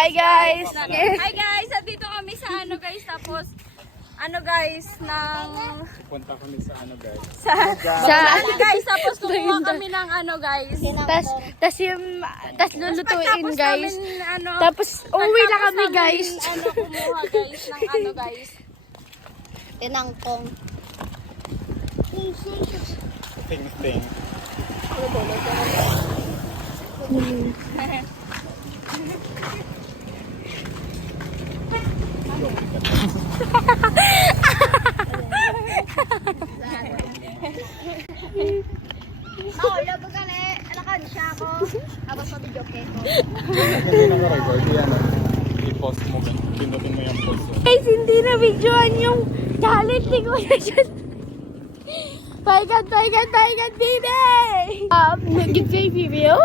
Hi guys! Hi guys! Dito kami sa ano guys, tapos ano guys, Punta kami sa ano guys. guys, tapos kumuha kami ng ano guys. Tas lulutuin guys. Namin, ano, Tapos uwi na kami namin, guys. Ano, kumuha guys ng ano guys. Tinangkong. Ting-ting. Oh, lago ka na eh. Alakad siya ako. Tapos sa video ko. Hindi na ka-record yan. I-post mo. Pinutin mo yung post. Guys, hindi na videoan yung challenge ni Kuya John. Paigan, baby! Nag-give video?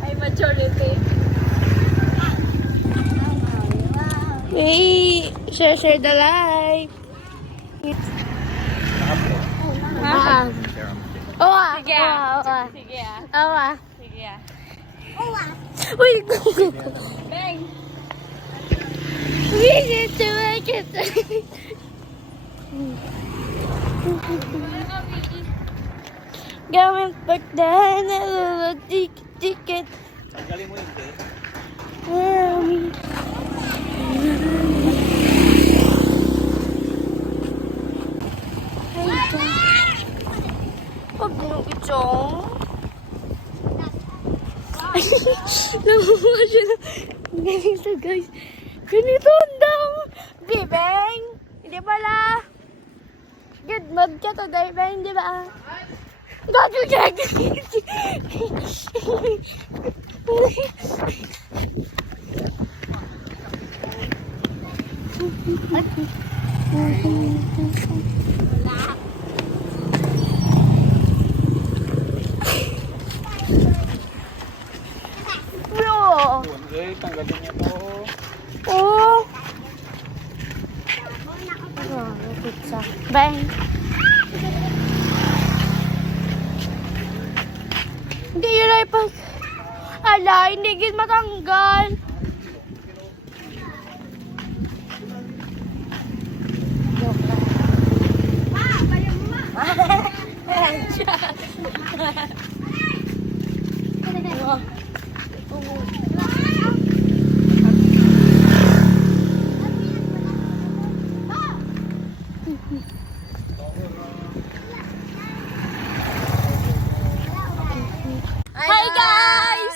Ay, majority. Hey, share the live. Sige ah. Sige ah. Sige ah. Uy, Bang! we need to make it. Going back then, a little ticket. Tanggalin mo yung date. Where are we? Huwag mo itong. Nakuha siya na. Ganito guys. Ganito ang dami. Bibeng. Hindi pala. Good mood ka to, Bibeng. Di ba? Gago gago. Bro. Eh, tanggalin niya to. Oh. Pizza. Bang. Hindi yun ay pag... Ala, hindi gid matanggal. Hi guys!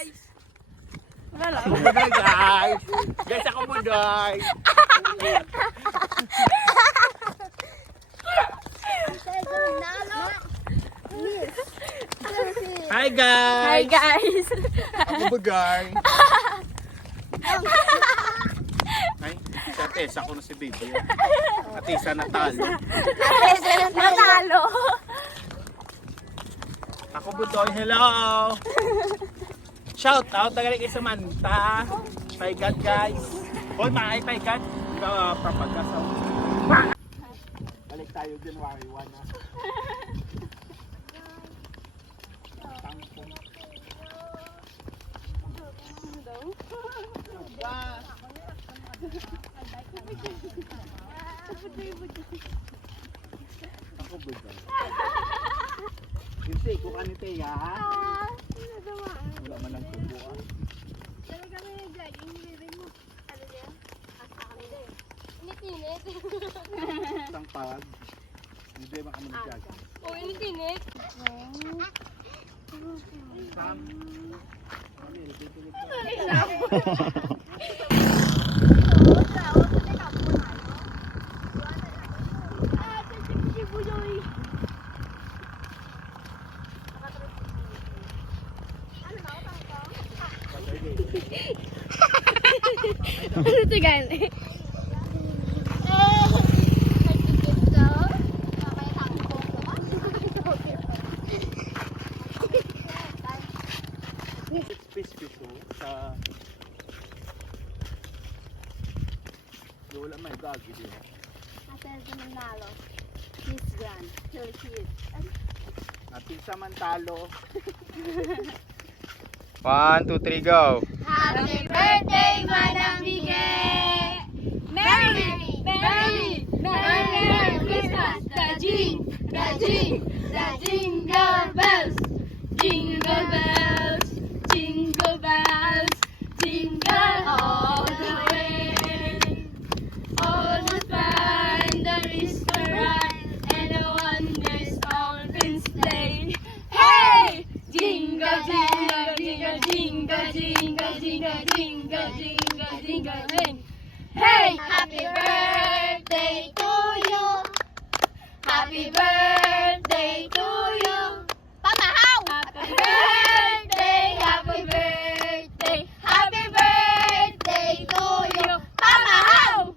Buday guys! Guys, ako buday! Hi guys! Hi guys! Ako buday! Ay, sa tesa ko na si baby. At isa natalo. Natalo! Ako budoy, hello! Shout out na kay Samantha. Paigat guys. Hoy, mga paigat. Propagasaw. Balik tayo January 1 na. Ako budoy. Kasi ko kanite ya. Wala man lang kubuan. Init-init. Isang pag. Hindi ba kami nag-jog? Oh, init-init. Sam. Ano yun? Tutulig ko. Ano ito gani? Fish sa wala may gagi din. Ate, Manalo. Miss Grand. Really cute. Happy Samantalo. 1, 2, 3, go! Happy birthday, Manang Miguel! Merry, Merry, Merry Christmas! The jingle bells! Jingle bells, jingle bells, jingle all the way. All the fun there is to ride, and the wonders all been slain. Hey! Jingle, jingle, jingle, jingle, jingle, jingle, jingle, jingle, jingle, ring. Hey! Happy birthday to you. Happy birthday to you. Pamahaw! Happy birthday, happy birthday, happy birthday to you. Pamahaw!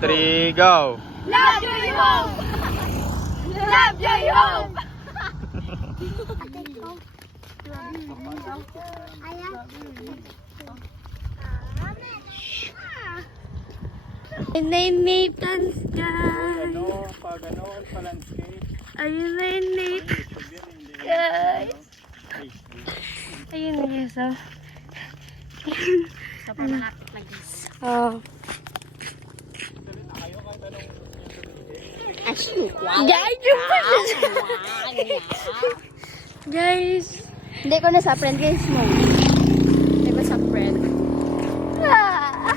3, go! Love you, home. Love you, home. Ayun na yung Nathan's, guys. Ano, pag ganoon pa landscape. Ayun na yung Nathan's, guys. Ayun na guys, oh. Sobrang malapit na guys. Oh. Guys, yung pa guys. Hindi ko na sa friend guys mo. Hindi ko sa friend. Ah.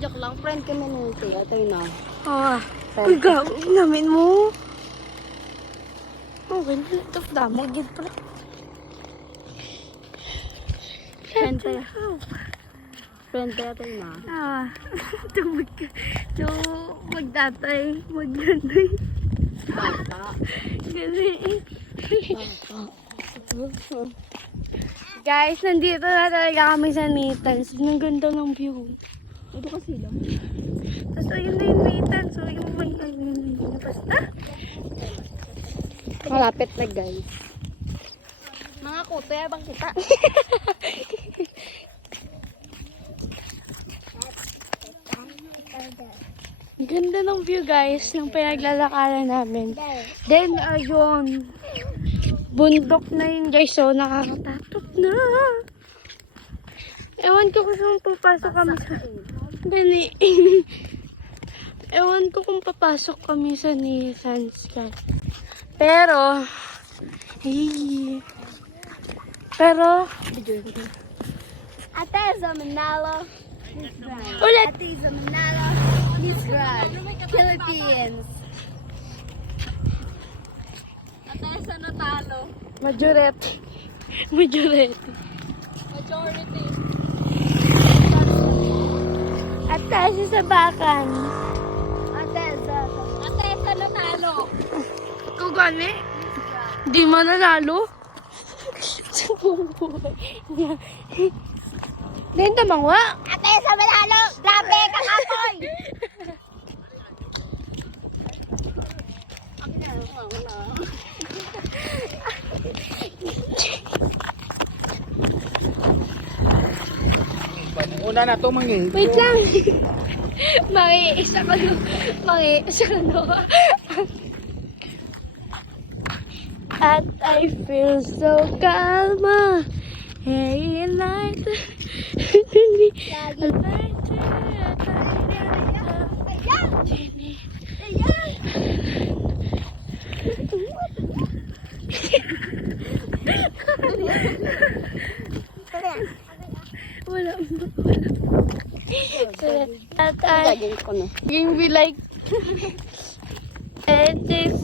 Joke lang, friend kami nung tiga. Ito yun na. Ah. Uy, gawin namin mo. Oh, ganyan. Ito, damag yun pala. Friend tayo. Friend tayo ito yun na. Ah. Ito, magtatay. Magtatay. Bata. Kasi, guys, nandito na talaga kami sa Nathan's. Ang ganda ng view. Ito kasi lang. Tapos ayun na yung Nathan's. So, yung may basta. Malapit na guys. Mga kuto, yabang kita. Ang ganda ng view, guys, ng pinaglalakaran namin. Then, ayun. Bundok na yun, guys. So, nakakatakot na. Ewan ko kung saan papasok kami sa... Gani. Ewan ko kung papasok kami sa Nathan's, guys. Pero... Pero... Ate sa Manalo. Ulit! Ate sa Manalo. Miss Grand. Philippines. Ate, sa natalo? Majority. Majority. Majority. At tayo sa bakan. Ate sa... Ate, sa natalo? Kung gani, di mananalo. Sa buong buhay niya. Then, tamangwa. Ate sa Manalo. Grabe, kakapoy. Una na to mangi. Wait lang. Mangi-isa ko no. Mangi-isa ko no. At I feel so calm. Hey, night. Wala. At I can be like it is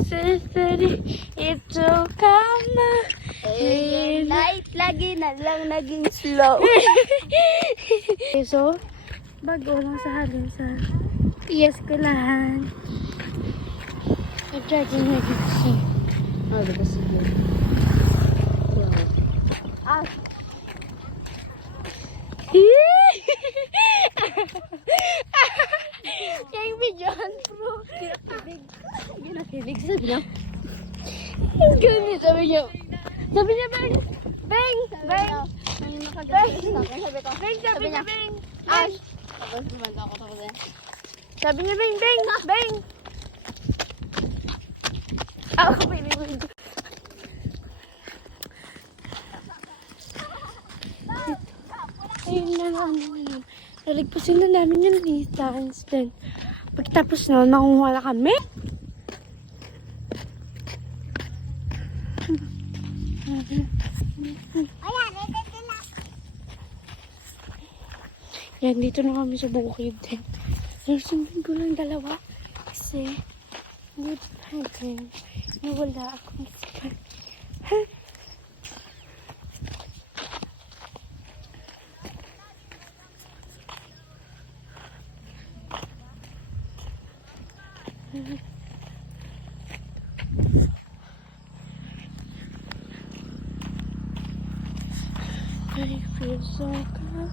it's so calm. Night, lagi na lang naging slow. So, bago lang sa halin sa eskwelahan. Nag-charging na kasi. Oh, diba sige. Ah, Yung videohan, bro. ginakilig sabi niya. Ganun, sabi niya, Beng! Beng! Beng! Ang nakagalit sa akin, sabi ko. Beng, sabi niya, Beng! Ay! Tapos naman ako tapos yan. Sabi niya, Beng! Beng! Beng! Ako pinipid. Ayun na lang. Nalagpasin na namin yung distance. Then, pagtapos na, makuha na kami. Yan, dito na kami sa bukid. Nasundan ko lang dalawa. Kasi, good natin. Nawala akong sikat. I feel so good.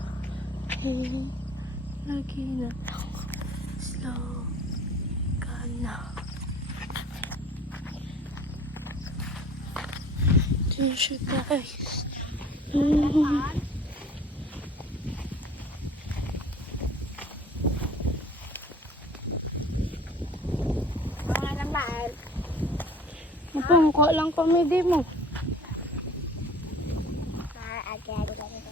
Lagi na slow ka na. Ito siya, guys. Mga naman. Napungko lang comedy mo. Maaagad ka rin.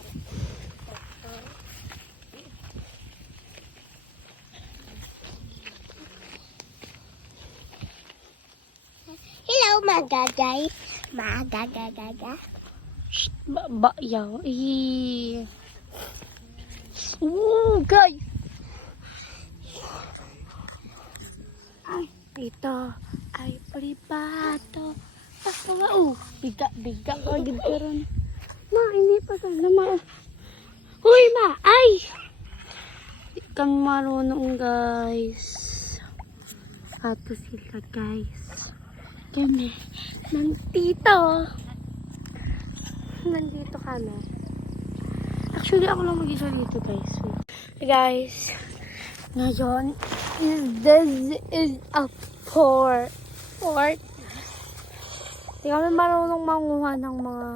Hello, magagay. Magagagaga. Ba yaw. Ooh, guys. Ay, ito ay pribado. Pasawa. Biga ko agad ka ron. Ma, hindi pa sana ma. Uy, ma. Ay! Di kami marunong, guys. Ato sila, guys. Kami. Nandito kami. Actually, ako lang mag-isa dito, guys. Hey, guys. Ngayon, this is a fort. Hindi kami marunong manguha ng mga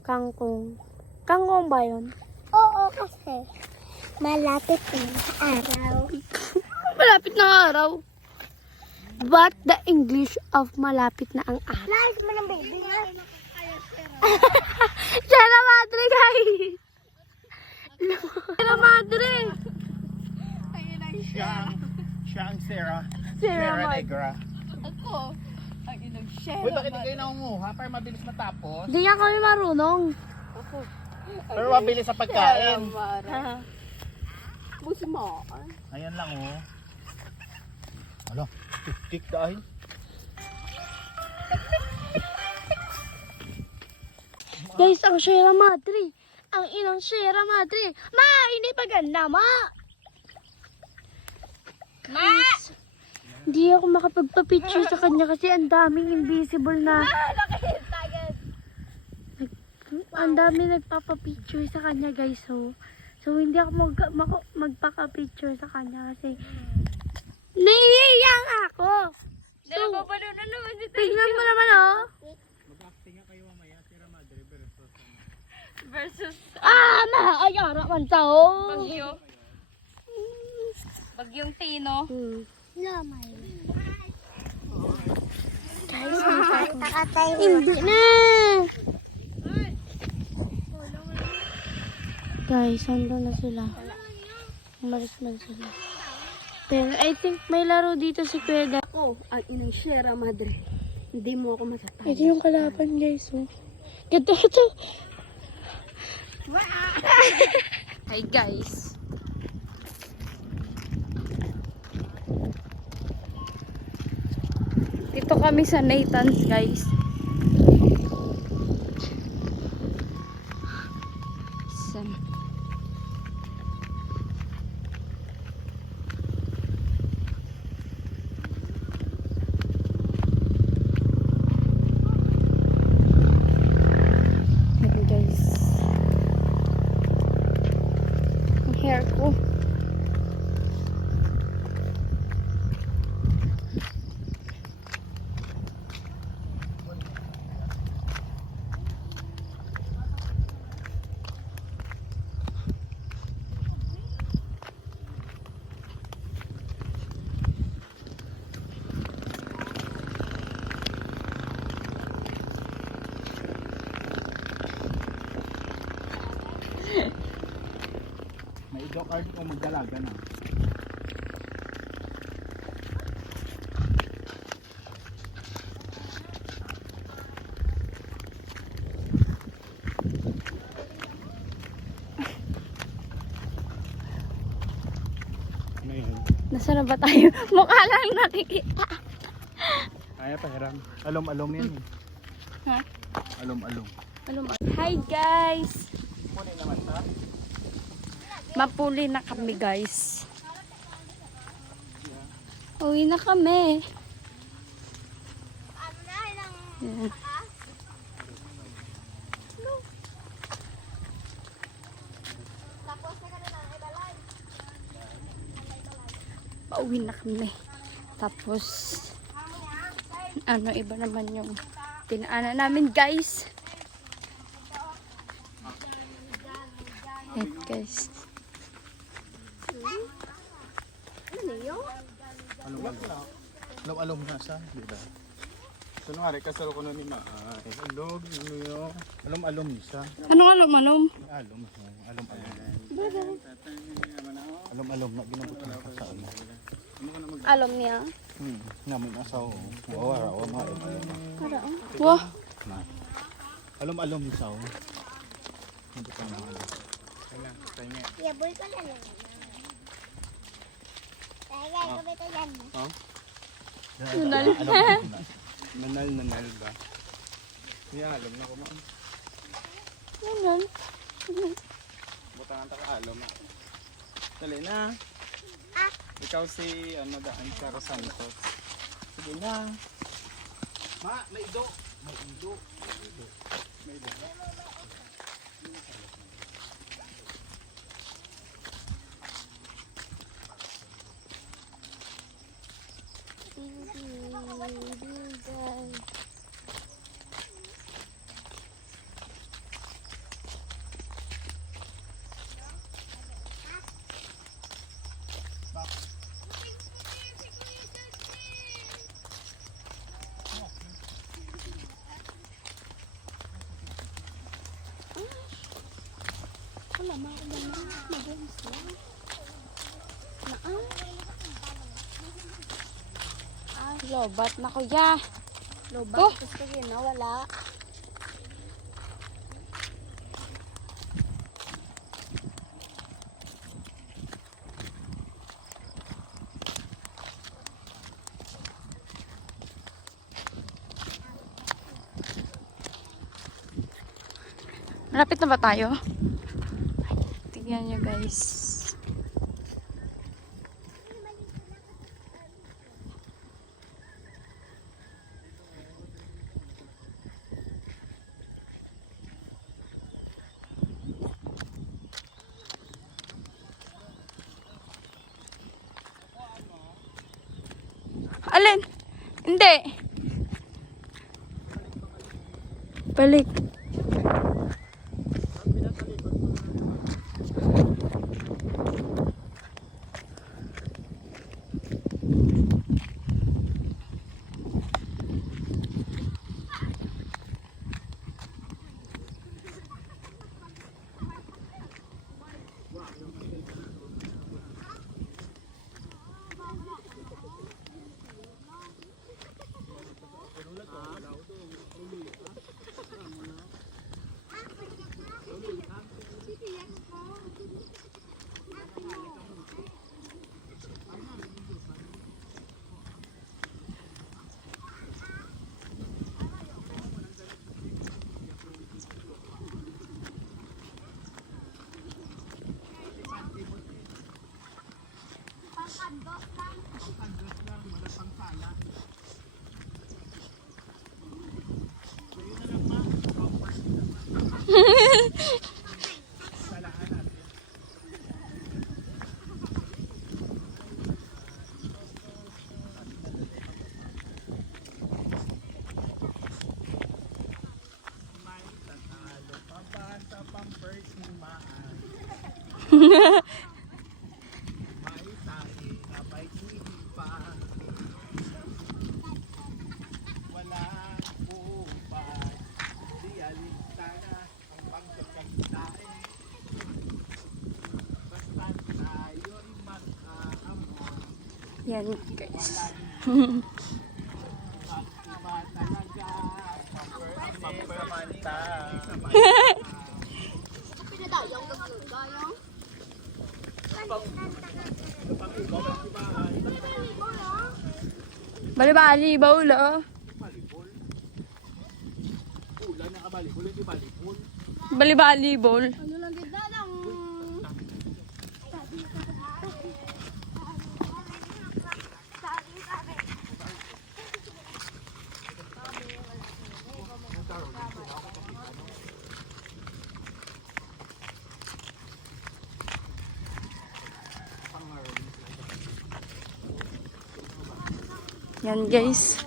kangkong. Kangkong ba yun? Oo, kasi malapit na araw. Malapit na ang araw. What the English of malapit na ang araw? Nice mo ng baby nga. Sierra Madre, guys! Sierra Madre! Siya ang Sierra Sierra Madre. Negra. Ako, ang inang share. Uy, bakit hindi kayo nangunguha para mabilis matapos? Hindi nga kami marunong. Pero mabilis sa pagkain. Busi mo. Ayan lang oh. Alo, tik dahil. Guys, ang Sierra Madre. Ang inang Sierra Madre. Ma, hindi pa ganda, ma! Guys, hindi ako makapagpa-picture sa kanya kasi ang daming invisible na... Ang dami nagpapa-picture sa kanya, guys. So hindi ako magpaka-picture sa kanya kasi... Naiiyang ako! So, Napapalo na naman si tingnan mo naman, oh. versus Maayara man tao. Bagyo. Bagyong Tino. Lamay. Guys, Takatay mo. hindi na. Guys, andun na sila. Umalis man sila. Pero I think may laro dito si Kuya Dad. Ako, ang inang Sierra Madre. Hindi mo ako masapay. Ito yung kalaban, guys. Ganto ito. Hi guys. Dito kami sa Nathan's, guys. Guys. Ang hair ko. Video card ko magdalaga na. Ano yun? Nasa na ba tayo? Mukha lang nakikita. Kaya pa hiram. Alom-alom yan eh. Ha? Alom-alom. Hi guys! Muna naman ha? Mapuli na kami guys. Uwi na kami. Ano na, ilang... Yan. Tapos na ka na lang, ibalay. Pauwi na kami. Tapos, ano, iba naman yung tinaanan namin guys. Yan guys. Alom-alom na sa, di ba? So nung hari, kasalo ko na ni Maa. Alom, ano yun? Alom-alom niya. Ano alom-alom? Alom, alom-alom. Alom-alom na, ginabutan na sa ano. Alom niya? Namin asaw. Wala, mga alom-alom. Wah! Alom-alom niya sa ako. Ginabutan na ano. Yaboy ko na lang. Kaya, gabi ko yan. Nunal. Nanal ba? Hindi alam na ko ma'am. Nunal. Butangan ta ka alam. Dali na. Ikaw si daan Caro Santos. Sige na. Ma, may ido. May ido. May ido. Lobat na kuya. Lobat, Oh. tapos ko yun, wala. Malapit na ba tayo? Tingnan nyo guys. Alin? Hindi. Balik. Yan guys. Mamamanta. Pinadayang gagagayang. Bali-bali, bawlo. Ulan na kabalibol, hindi balibol. Bali-bali, bowl. Ano lang ganda lang. Yan guys.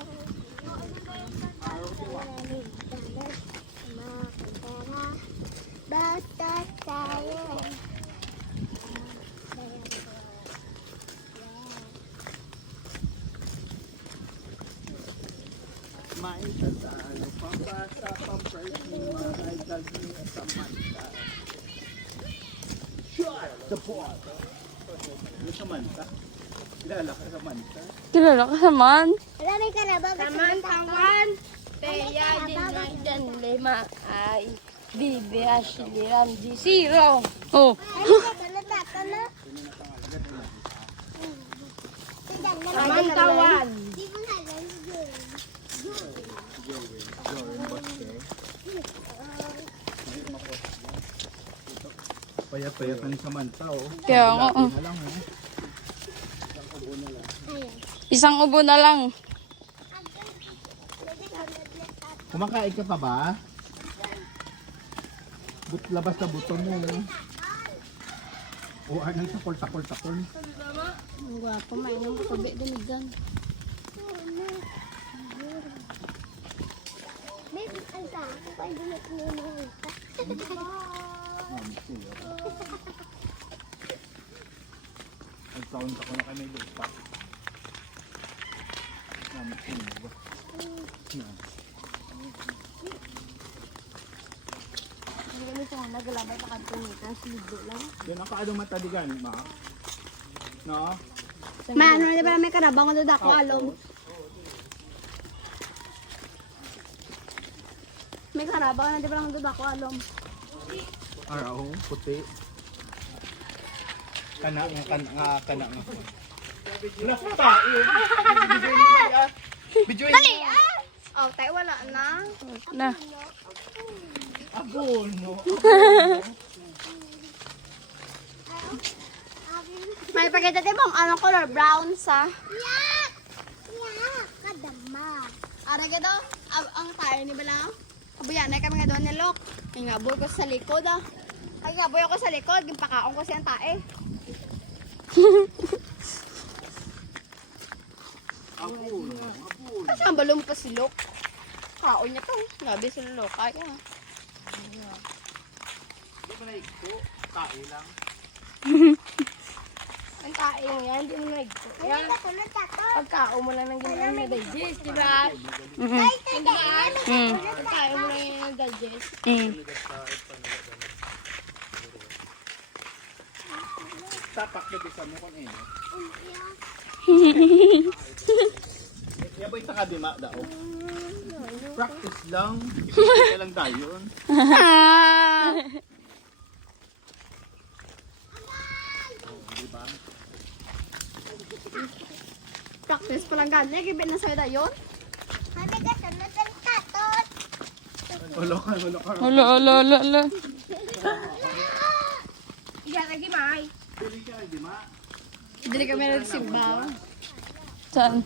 Basta tayo. May tatalo pa ba sa pampers ni Mahay Dagni at Samantha? Shot the ball! Ano Samantha? Kilala ka Samantha? Kilala ka naman. Wala may kalabaw. Samantawan. Teya, Dinardan, Lema, ay, Bibi, Ashley, Ramsey, Zero. Oh. Samantawan. Payat-payat na ni Samantha, oh. Kaya nga, oh. Na lang, oh. Isang ubo na lang. Kumakain ka pa ba? Labas na buto mo. O anong takol. Ang gwapo, may nang kabi damigan. Babe, ang sa ako pa dumit mo na. Ang taon ko na kami lupa. Namin sinuwa. Hindi kami sa naglalabay pa kanto ligo lang. Yan ang kaadong matadigan, ma. No? Maano na ba may karabang na dako alom? May karabang na di ba lang dako alom? Araw, puti. Kana nga. Wala sa tayo. Bidyo Dali ah! Oh, tayo wala na. Na. Abono. May pakita tayo bang anong color? Brown sa? Yeah! Kadama. Ara ka daw? Ang tayo ni Balang? Kabuyan na kami nga doon nilok. Ay ngaboy ko sa likod ah. Ay ngaboy ako sa likod. Gimpakaon ko siyang tae. Abono. Kasi ang balong pa si Lok. Kaon niya to. Gabi sa Lok. Kaya. Di ba na ito? Tae lang. Ang tae mo yan, hindi mo nagko. Yan, pagkao mo lang ng ginaan may digest, di ba? Hindi ba? Pagkao mo lang yung digest. Tapak na bisa mo kung ano. Yaboy sa kadima daw. Practice lang. Kaya lang tayo. Practice pa lang ganyan. Gibit na sa'yo dayon. Sabi ka sa natal tatot. Wala ka. Ala. Iya lagi may. Pili ka, di ma? Dili kami nagsimba. Saan?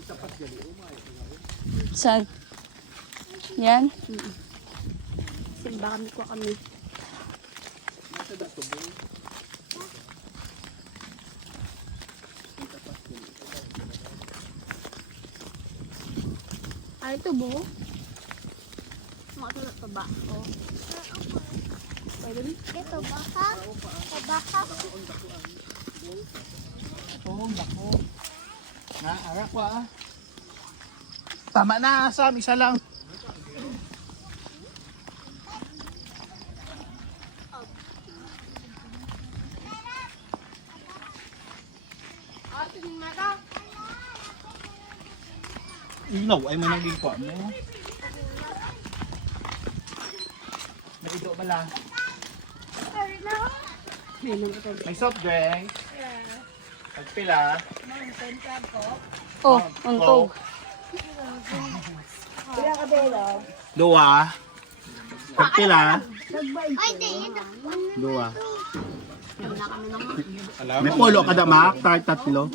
Saan? Yan? Simba kami ko kami. Nasa dato mo. Ay, ito bo. Mga tulad pa ba? Oh. Pwede rin? Ito baka. Baka. Oh, bako. Naarak ko ah. Tama na, Sam. Isa lang. Ilaw ay mo naging po mo. Naido ba lang? May soft drink. Pagpila. Oh, untog. Dua. Pagpila. Dua. May polo ka damak, tatlo.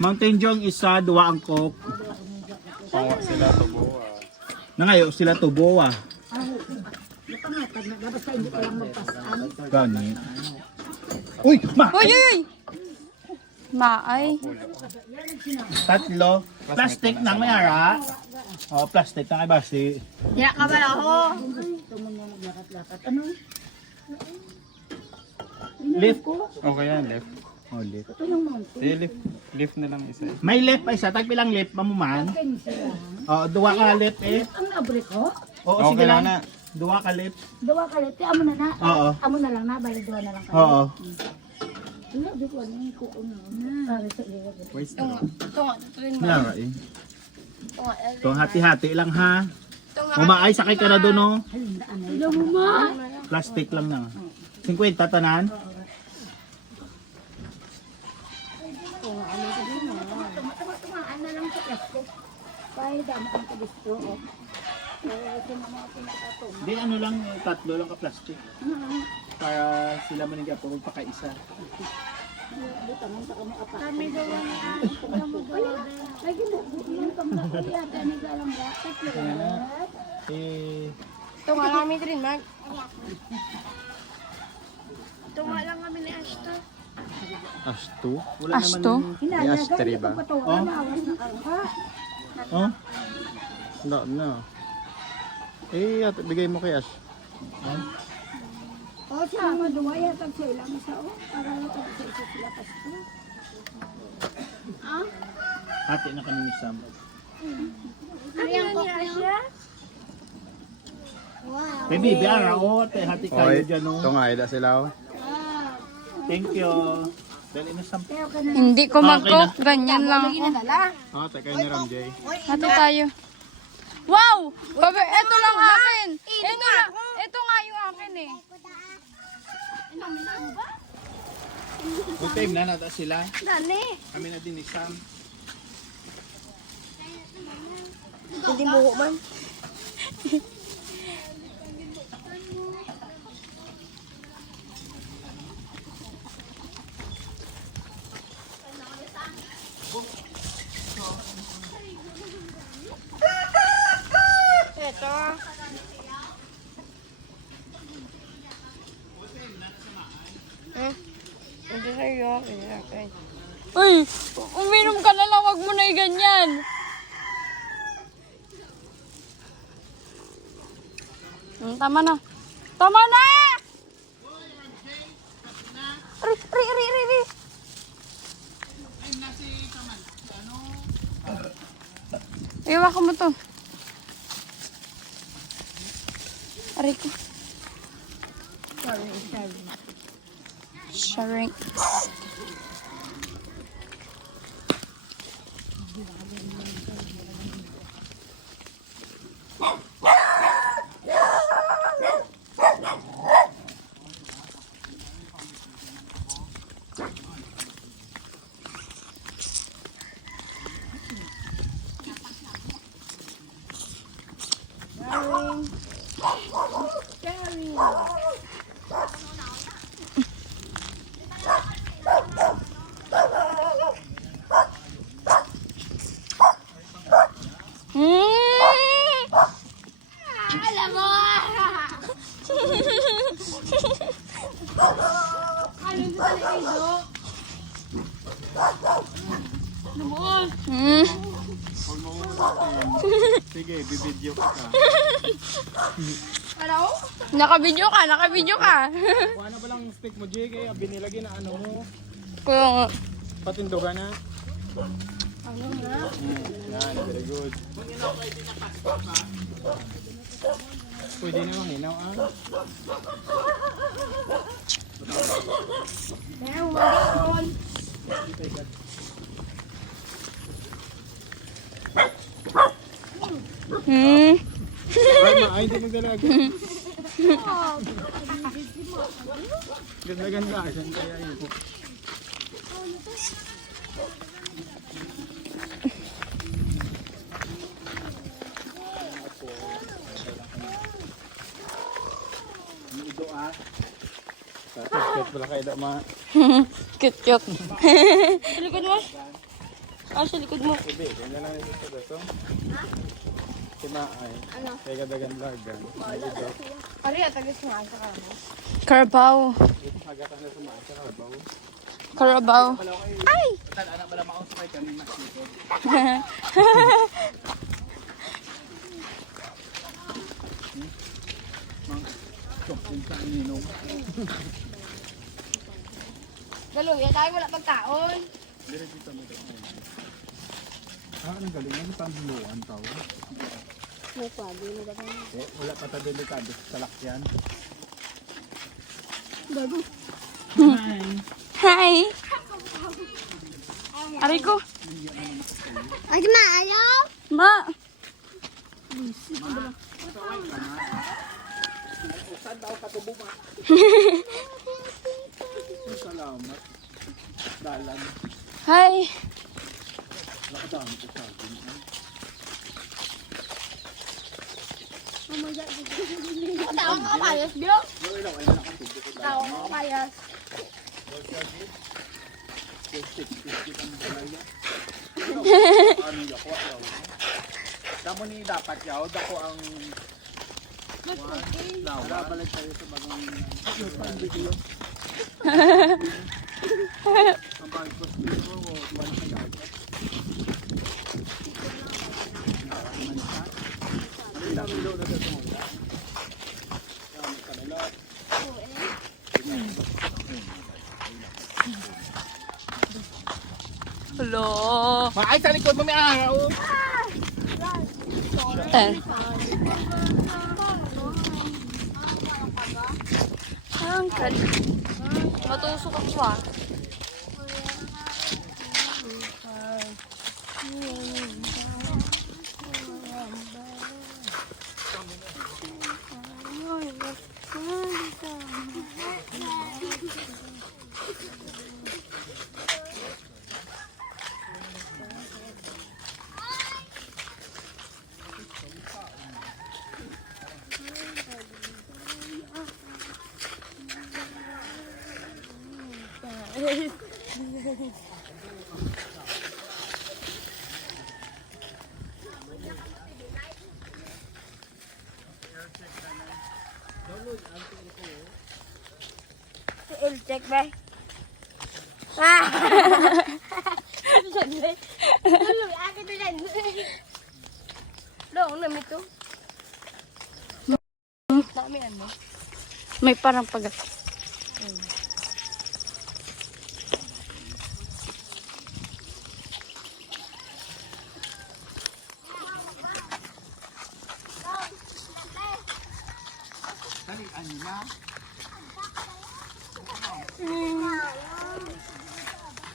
Mountain Dew ang isa, dua ang Coke. Pawa sila to buwa. Nangayo sila tubo ah. Gani. Uy, ma! Uy, uy, uy! Maay. Tatlo. Plastic na may ara. Oh, plastic na kay basi. Kaya ka ba ako? Lift. Okay yan, left. Oh, lift. Lift na lang isa. May lift pa isa, tagpilang lift mamuman. Oh, dua ka lift eh. Ang abre ko, Oo, Okay sige lang. na. Dua ka lift. dawa ka liti, amo na na. Oo. Amo na lang na, bayad dawa na lang ka. Oo. Wala, di ko ano yung kuko na. Para sa iyo. Nga eh. Ito, hati-hati lang ha. Umaay, sakay ka na doon oh. Plastic lang na. 50 tanan. Tumaan na lang sa plastic. Bayad damo ang kabisto. Di ano lang, tatlo lang ka plastic. Para sila manigya po magpakaisa. Lagi mo, yung pambakoy yata ni Galang ba? Eh, Ito nga lang kami rin, Mark. Ito nga lang kami ni Ashton. Ashto? wala Ashto? naman. May ashtray ba? Oh, oh. No, no. Eh, bigay mo kay Ash. O, siya mga duwa yata sa ilang isa o. Para yata sa isa sila pasto. Hati na kami ni Sam. Kay Bibi, ara o. Hati kayo Okay, dyan ito o. nga, ida sila oh. Thank you. Dali na Sam. Hindi ko mag-cook. Ganyan lang ako. Oh, tekay ni Ram J. Ato tayo. Wow! Babe, ito lang akin. Ito nga yung akin eh. Good time na nata sila. Dani. Kami na din ni Sam. Hindi mo man. Ito. Hindi sa'yo. Uy! Uminom ka na lang. Wag mo na ganyan. Tama na. Tama na! Ri. Iwa ko mo to. Aray ko. Sharing. Alam mo! Ano sa lido? Sige, bibidyo ka ka. Naka-video ka. Ano ba lang stick mo, J? Kaya binilagay na ano mo. Kaya nga. Patindogan na. Yan, very good. Pwede namang hinaw ah. Hmm. Ay, ay, hindi magdalaga. Ganda-ganda. Asan kaya yun? Tapos wala kayo da ma. Cute. Sa likod mo. Ah, sa likod mo. Hindi, ganyan lang ito sa gaso. Kinaay. Ano? Kaya gadagan-lagan. Ari, tagas nga sa kamo. Carabao. Ito hagatan na sumaan sa kalabaw. Carabao. Ay! Anak pala makausapay kami makikot. Yung sa ininom. Daluya, tayo wala pagkaon. Dire dito mo ito. Ang galing. Ano pang hiluan tao? Wala pa tayo delikado sa lakyan. Hi. Aray ko. Ay, ma, ayaw. Ma. Salamat. Dalan. Hi. Nakadami ko sa akin. Tao ko kapayas, bro. Tao ko kapayas. Ano yako yaw? Damo ni dapat yaw, dako ang lawa. Balik tayo sa bagong ang bagos dito o wala ka dagat. Dami daw na dito. Kanila. Hello. Ay, sa likod mo may araw. Angkat. Matusok ako ah. Il-check ba? Ah! Lulu, akin na yan. Doon, namin ito. Dami ano. May parang pag...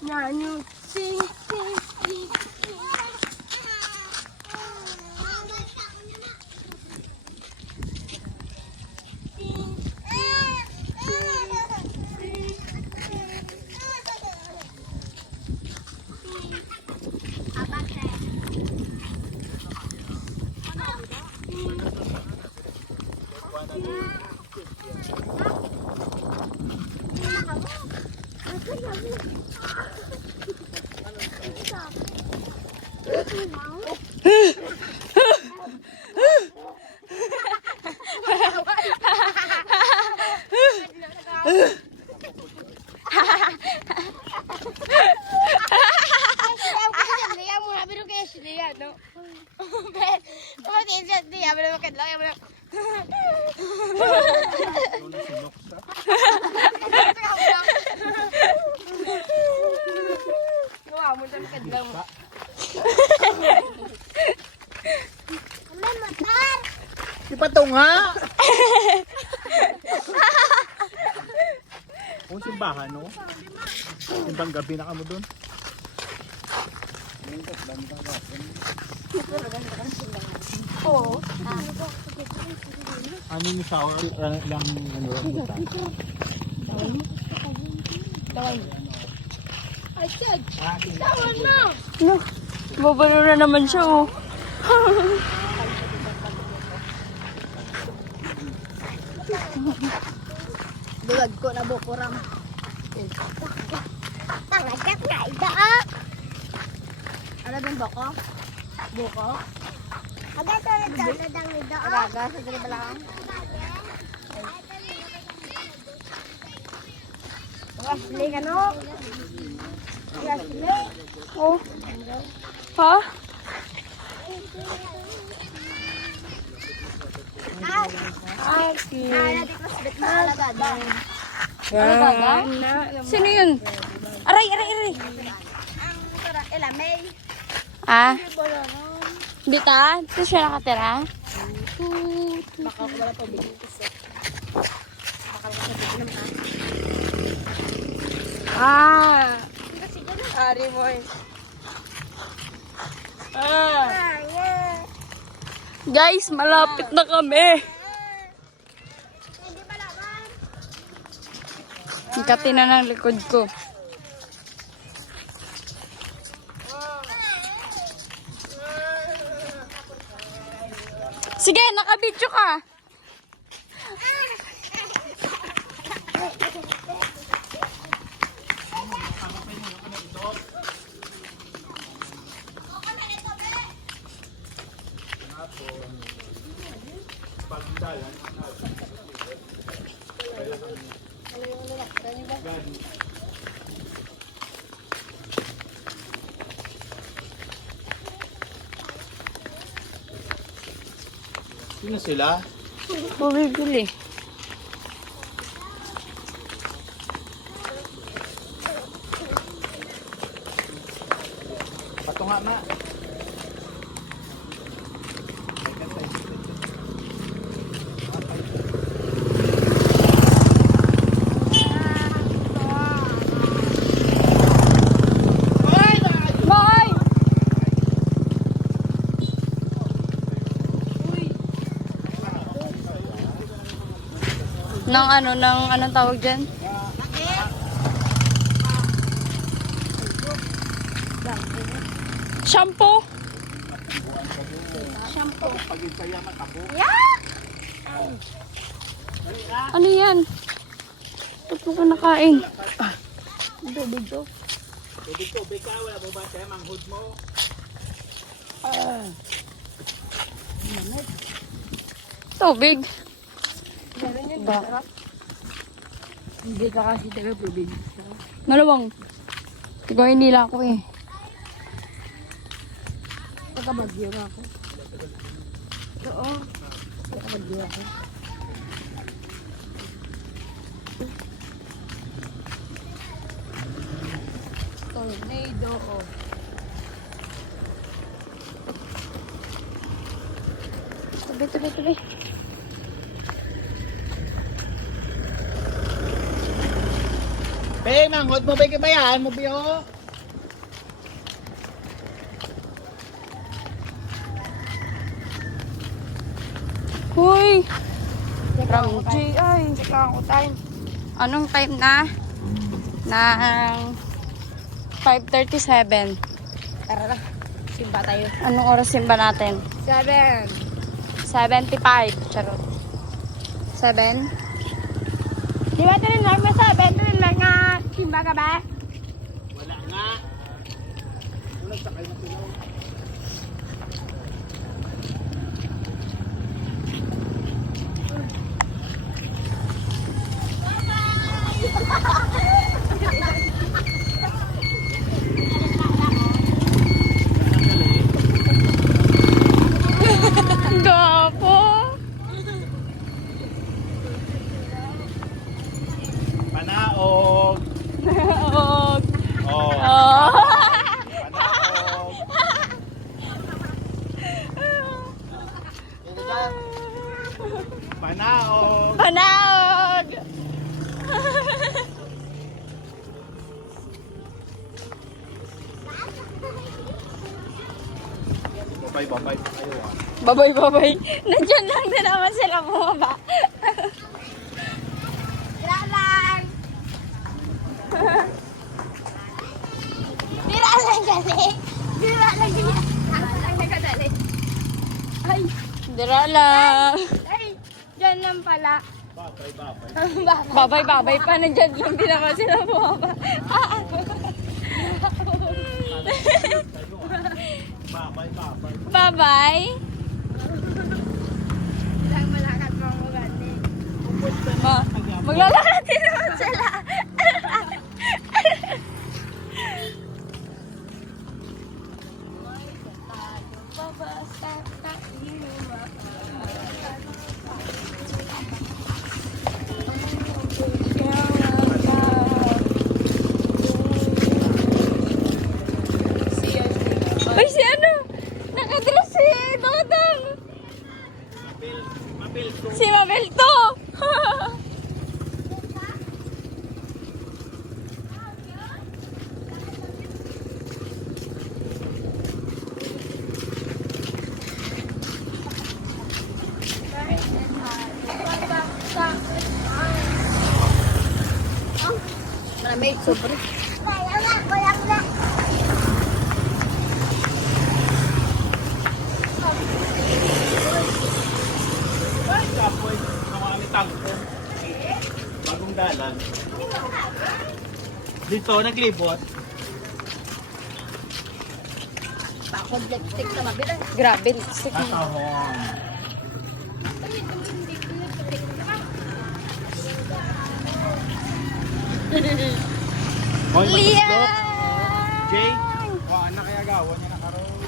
Nanu, sing, sing, sing. Ipatunga! Kung simbahan, no? Simbang gabi na kamo doon. Oo. Ano yung shower? Lang ano? No, babalo na naman siya oh. Bulag ko na bukuram. Tangagat nga ida ah. Alam mo ba ko? Buko? Agad na dang ida ah. Agaga, sa dali ba lang? Asli ka no? Asli. Oh. Ha? Asli. Natin ko sabit na alagad. Sino yun? Aray, aray, aray. Ang tura, ilamay. Ah? Dita? Dito siya nakatira? Baka wala pa bigyan kasi. Ah! Ari boy. Guys, malapit na kami. Ikatin na ng likod ko. Sige, nakabidyo ka. Sino sila? Bumibili. Patunga na. Bye! Anong tawag dyan? Shampoo? Ano yan? Ba't mo ka nakain? Tubig ka, wala mo ba siya, manghod mo? Tubig. Hindi ka kasi taga probinsya. Malamang. Tigayin nila ako eh. Taga Bagyo nga ako. Oo. Taga Bagyo ako. Tornado. Tabi. Pe, manghod mo ba kabayaan mo biyo? Hoy! From GI. Tsaka ako tayo. Anong time na? Nang 5:37. Tara na. Simba tayo. Anong oras simba natin? 7. 75. Charot. 7? Di ba ito rin lang may 7? Ito rin lang nga. Simba ka ba? Wala nga. Unang sakay na sila. Gapo! Panaog. Og. Oh. Oh. Panaog. Panaog. Panaog! Babay pa kayo ah. Babay. Nandyan lang din naman sila bumaba. Tira lang! Tira lang kasi! Tira lang din yan! Lang nagkadali. Ay! Dira lang. Ay, dyan lang pala. Babay pa. Nandyan lang din naman sila bumaba. Bye-bye. Lang malakat pa mo gani. Maglalakad din naman sila. Ay, si ano? Nakadress si Dodong. Si Mabel to. Malamig, super. Kapoy, naman ni Tangko. Bagong dalan. Dito, naglibot. Pakod lipstick na mabilang. Grabe, lipstick mo. Tatahon. Hoy, matuslo. Jay, wala na kaya gawa niya na karoon.